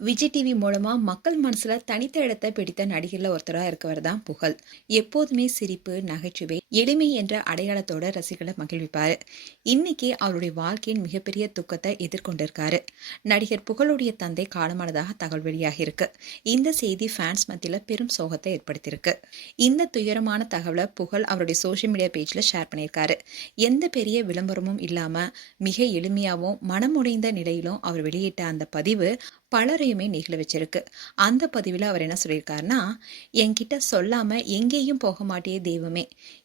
Vijay TV மூலமா மக்கள் மனசுல தனித்த இடத்தை பிடித்த நடிகர்ல ஒருத்தரா இருக்கவர் தான் புகழ். எப்போதுமே சிரிப்பு, நகைச்சுவை, எளிமை என்ற அடையாளத்தோட ரசிகர்களை மகிழ்விப்பாரு. இன்னைக்கு அவருடைய வாழ்க்கையின் மிகப்பெரிய துக்கத்தை எதிர்கொண்டிருக்காரு. நடிகர் புகழுடைய தந்தை காலமானதாக தகவல் வெளியாகி இருக்கு. இந்த செய்தி ஃபேன்ஸ் மத்தியில பெரும் சோகத்தை ஏற்படுத்தியிருக்கு. இந்த துயரமான தகவலை புகழ் அவருடைய சோஷியல் மீடியா பேஜ்ல ஷேர் பண்ணியிருக்காரு. எந்த பெரிய விளம்பரமும் இல்லாம மிக எளிமையாவும் மனமுடைந்த நிலையிலும் அவர் வெளியிட்ட அந்த பதிவு பலரையுமே நெகிழ வச்சிருக்கு. அந்த பதிவில் அவர் என்ன சொல்லியிருக்காருன்னா, என்கிட்ட சொல்லாம எங்கேயும் போக மாட்டே தெய்வமே,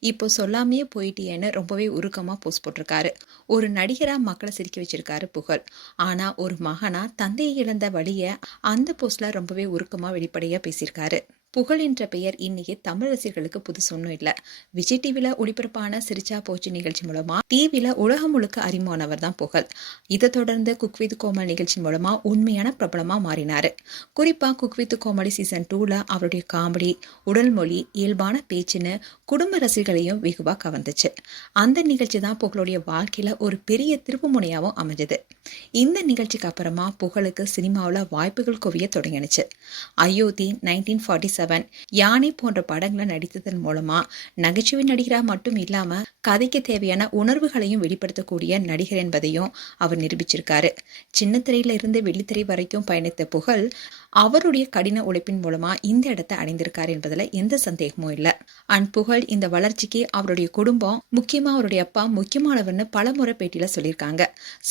இப்போ சொல்லாமையே போயிட்டியேன்னு ரொம்பவே உருக்கமா போஸ்ட் போட்டிருக்காரு. ஒரு நடிகரா மக்களை சிரிக்க வச்சிருக்காரு புகழ். ஆனா ஒரு மகனா தந்தையை இழந்த வழிய அந்த போஸ்ட்ல ரொம்பவே உருக்கமா வெளிப்படையா பேசியிருக்காரு. புகழ் என்ற பெயர் இன்னைக்கு தமிழ் ரசிகர்களுக்கு புதுசு ஒன்றும் இல்லை. விஜய் டிவில ஒளிபரப்பான சிரிச்சா போச்சு நிகழ்ச்சி மூலமா டிவில உலகம் முழுக்க அறிமுகமானவர் தான் புகழ். இதை தொடர்ந்து குக் வித் கோமல் நிகழ்ச்சி மூலமா உண்மையான பிரபலமா மாறினாரு. குறிப்பா குக் வித் கோமடி சீசன் 2ல அவருடைய காமெடி, உடல் மொழி, இயல்பான பேச்சுன்னு குடும்ப ரசிகர்களையும் வெகுவா கவர்ந்துச்சு. அந்த நிகழ்ச்சி தான் புகழுடைய வாழ்க்கையில ஒரு பெரிய திருப்பு முனையாவும் அமைஞ்சது. இந்த நிகழ்ச்சிக்கு அப்புறமா புகழுக்கு சினிமாவில் வாய்ப்புகள் குவிய தொடங்கினுச்சு. அயோத்தி, 1947, யானை போன்ற படங்களை நடித்ததன் மூலமா நகைச்சுவை நடிகரா மட்டும் இல்லாம கதைக்கு தேவையான உணர்வுகளையும் வெளிப்படுத்தக்கூடிய நடிகர் என்பதையும் அவர் நிரூபிச்சிருக்காரு. சின்ன திரையில இருந்து வெள்ளித்திரை வரைக்கும் பயணித்த புகழ் அவருடைய கடின உழைப்பின் மூலமா இந்த இடத்தை அடைந்திருக்காரு என்பதுல எந்த சந்தேகமும் இல்லை. அண்ட் புகழ் இந்த வளர்ச்சிக்கு அவருடைய குடும்பம், முக்கியமா அவருடைய அப்பா முக்கியமானவர்னு பலமுறை பேட்டியில சொல்லியிருக்காங்க.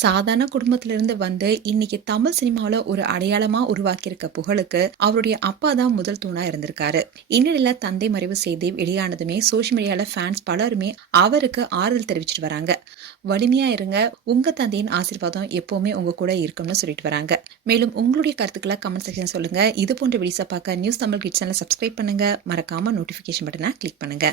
சாதாரண குடும்பத்திலிருந்து வந்து இன்னைக்கு தமிழ் சினிமாவில் ஒரு அடையாளமா உருவாக்கியிருக்க புகழுக்கு அவருடைய அப்பா தான் முதல் தூணா இருந்திருக்காரு. இந்நிலையில தந்தை மறைவு செய்தி வெளியானதுமே சோசியல் மீடியால ஃபேன்ஸ் பலருமே அவருக்கு ஆறுதல் தெரிவிச்சிட்டு வராங்க. வலிமையா இருங்க, உங்க தந்தையின் ஆசீர்வாதம் எப்பவுமே உங்க கூட இருக்கும்னு சொல்லிட்டு வராங்க. மேலும் உங்களுடைய கருத்துக்களை கமெண்ட் செக்ஷன் சொல்லுங்க. இது போன்ற வீடியோஸை பார்க்க நியூஸ் தமிழ் கிட்ஸ் சேனலை சப்ஸ்கிரைப் பண்ணுங்க. மறக்காம நோட்டிபிகேஷன் பட்டனை கிளிக் பண்ணுங்க.